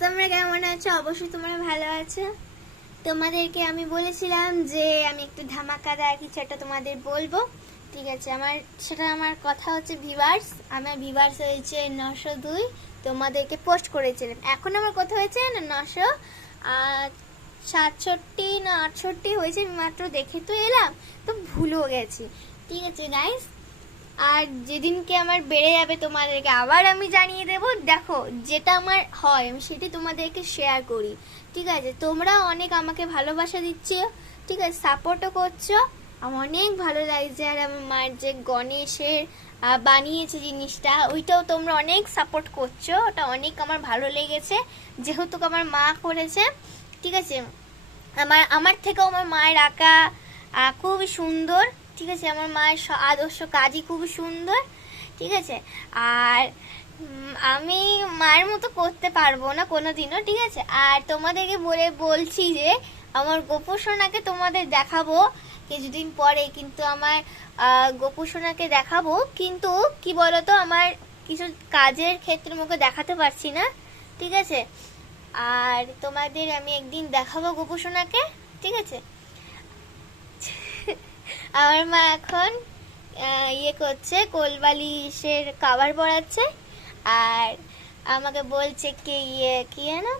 তোমরা কেমন আছো? অবশ্যই তোমরা ভালো আছো। তোমাদেরকে আমি বলেছিলাম যে আমি একটু ধামাকাদার কিছু একটা তোমাদের বলবো, ঠিক আছে? আমার কথা হচ্ছে ভিউয়ার্স। আমার ভিউয়ার্স হয়েছে 902। তোমাদেরকে পোস্ট করেছিলাম, এখন আমার কত হয়েছে না 967 না 68 হয়েছে। আমি মাত্র দেখে তো এলাম, তো ভুলেও গেছি, ঠিক আছে গাইস? আর যেদিনকে আমার বেড়ে যাবে তোমাদেরকে আবার আমি জানিয়ে দেব। দেখো, যেটা আমার হয় আমি সেটাই তোমাদেরকে শেয়ার করি, ঠিক আছে? তোমরা অনেক আমাকে ভালোবাসা দিচ্ছ, ঠিক আছে, সাপোর্টও করছো, আমার অনেক ভালো লাগছে। আর আমার মায়ের যে গণেশের বানিয়েছে জিনিসটা, ওইটাও তোমরা অনেক সাপোর্ট করছো, ওটা অনেক আমার ভালো লেগেছে, যেহেতু আমার মা করেছে, ঠিক আছে? আমার থেকেও আমার মায়ের আঁকা খুবই সুন্দর, ঠিক আছে? আমার মায়ের আদর্শ কাজই খুবই সুন্দর, ঠিক আছে? আর আমি মায়ের মতো করতে পারবো না কোনোদিনও, ঠিক আছে? আর তোমাদেরকে বলছি যে আমার গোপোষণাকে তোমাদের দেখাবো কিছুদিন পরে, কিন্তু আমার গোপোষণাকে দেখাবো, কিন্তু কি বলতো, আমার কিছু কাজের ক্ষেত্রে মুখে দেখাতে পারছি না, ঠিক আছে? আর তোমাদের আমি একদিন দেখাবো গোপোষণাকে, ঠিক আছে? আমার মা এখন ইয়ে করছে, কোলবালিশের কাভার পরাচ্ছে, আর আমাকে বলছে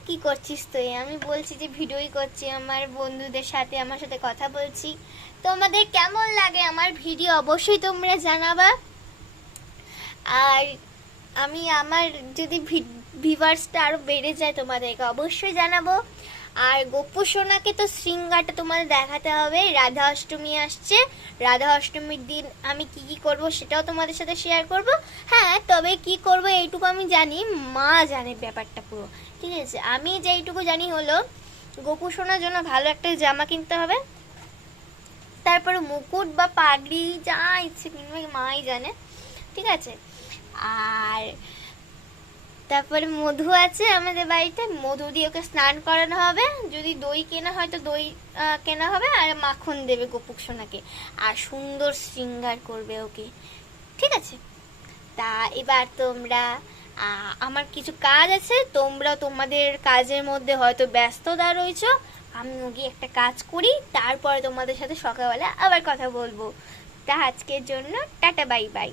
কি করছিস তুই? আমি বলছি যে ভিডিওই করছি, আমার বন্ধুদের সাথে, আমার সাথে কথা বলছি। তোমাদের কেমন লাগে আমার ভিডিও অবশ্যই তোমরা জানাবা। আর আমার যদি ভিউয়ার্সটা আরো বেড়ে যায় তোমাদেরকে অবশ্যই জানাবো। আর গোপোষণাকে তো শৃঙ্গারটা তোমাদের দেখাতে হবে, রাধা অষ্টমী আসছে, রাধা অষ্টমীর দিন আমি কি করব সেটাও তোমাদের সাথে শেয়ার করব। হ্যাঁ, তবে কি করব এইটুকু আমি জানি, মা জানে ব্যাপারটা পুরো, ঠিক আছে? আমি যেইটুকু জানি হলো গোপোষণার জন্য ভালো একটা জামা কিনতে হবে, তারপরে মুকুট বা পাগড়ি যা ইচ্ছে কিনবে মাই জানে, ঠিক আছে? আর তারপরে মধু আছে আমাদের বাড়িতে, মধু দিয়ে ওকে স্নান করানো হবে, যদি দই কেনা হয় তো দই কেনা হবে, আর মাখন দেবে গোপোষণাকে, আর সুন্দর শৃঙ্গার করবে ওকে, ঠিক আছে? তা এবার তোমরা আমার কিছু কাজ আছে, তোমরা তোমাদের কাজের মধ্যে হয়তো ব্যস্ততা রয়েছো, আমি গিয়ে একটা কাজ করি, তারপরে তোমাদের সাথে সকালবেলা আবার কথা বলবো। তা আজকের জন্য টাটা, বাই বাই।